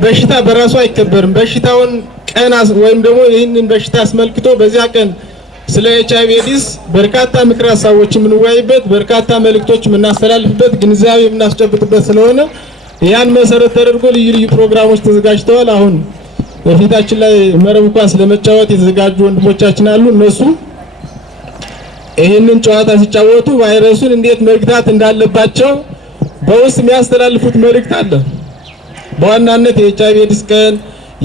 በሽታ በራሱ አይከበርም። በሽታውን ቀን ወይም ደግሞ ይህንን በሽታ አስመልክቶ በዚያ ቀን ስለ ኤችአይቪ ኤድስ በርካታ ምክር ሀሳቦች የምንወያይበት፣ በርካታ መልእክቶች የምናስተላልፍበት፣ ግንዛቤ የምናስጨብጥበት ስለሆነ ያን መሰረት ተደርጎ ልዩ ልዩ ፕሮግራሞች ተዘጋጅተዋል። አሁን በፊታችን ላይ መረብ ኳስ ለመጫወት የተዘጋጁ ወንድሞቻችን አሉ። እነሱ ይህንን ጨዋታ ሲጫወቱ ቫይረሱን እንዴት መግታት እንዳለባቸው በውስጥ የሚያስተላልፉት መልእክት አለ። በዋናነት የኤችአይቪ ኤድስ ቀን፣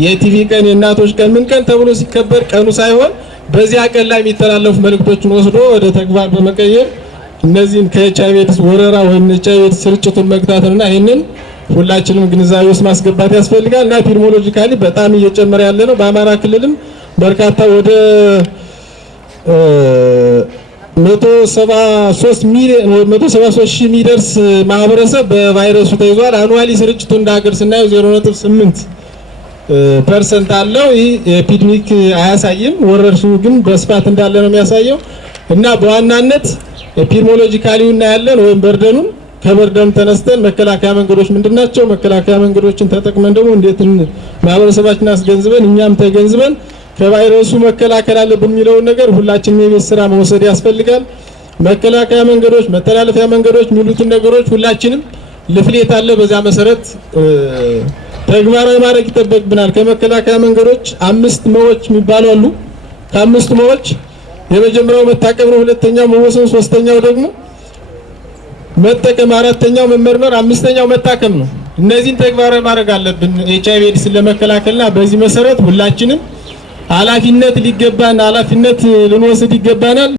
የቲቪ ቀን፣ የእናቶች ቀን ምን ቀን ተብሎ ሲከበር ቀኑ ሳይሆን በዚያ ቀን ላይ የሚተላለፉ መልእክቶችን ወስዶ ወደ ተግባር በመቀየር እነዚህን ከኤችአይቪ ኤድስ ወረራ ወይም ኤችአይቪ ኤድስ ስርጭቱን መግታትና ይህንን ሁላችንም ግንዛቤ ውስጥ ማስገባት ያስፈልጋል እና ፒድሞሎጂካሊ በጣም እየጨመረ ያለ ነው። በአማራ ክልልም በርካታ ወደ 173 ሺህ የሚደርስ ማህበረሰብ በቫይረሱ ተይዟል። አኑዋሊ ስርጭቱ እንደ ሀገር ስናየው 0.8% አለው። ይህ ኤፒድሚክ አያሳይም፣ ወረርሽኙ ግን በስፋት እንዳለ ነው የሚያሳየው እና በዋናነት ኤፒድሞሎጂካሊው እናያለን ወይም በርደኑን ከበርደኑ ተነስተን መከላከያ መንገዶች ምንድናቸው፣ መከላከያ መንገዶችን ተጠቅመን ደግሞ እንዴት ማህበረሰባችን አስገንዝበን እኛም ተገንዝበን ከቫይረሱ መከላከል አለብን የሚለውን ነገር ሁላችንም የቤት ስራ መውሰድ ያስፈልጋል። መከላከያ መንገዶች፣ መተላለፊያ መንገዶች የሚሉትን ነገሮች ሁላችንም ልፍሌት አለ። በዛ መሰረት ተግባራዊ ማድረግ ይጠበቅብናል። ከመከላከያ መንገዶች 5 መዎች የሚባሉ አሉ። ከ5 መዎች የመጀመሪያው መታቀብ ነው፣ ሁለተኛው መወሰን፣ ሶስተኛው ደግሞ መጠቀም፣ አራተኛው መመርመር፣ አምስተኛው መታከም ነው። እነዚህን ተግባራዊ ማድረግ አለብን ኤችአይቪ ኤድስን ለመከላከልና በዚህ መሰረት ሁላችንም ኃላፊነት ልንወስድ ይገባናል።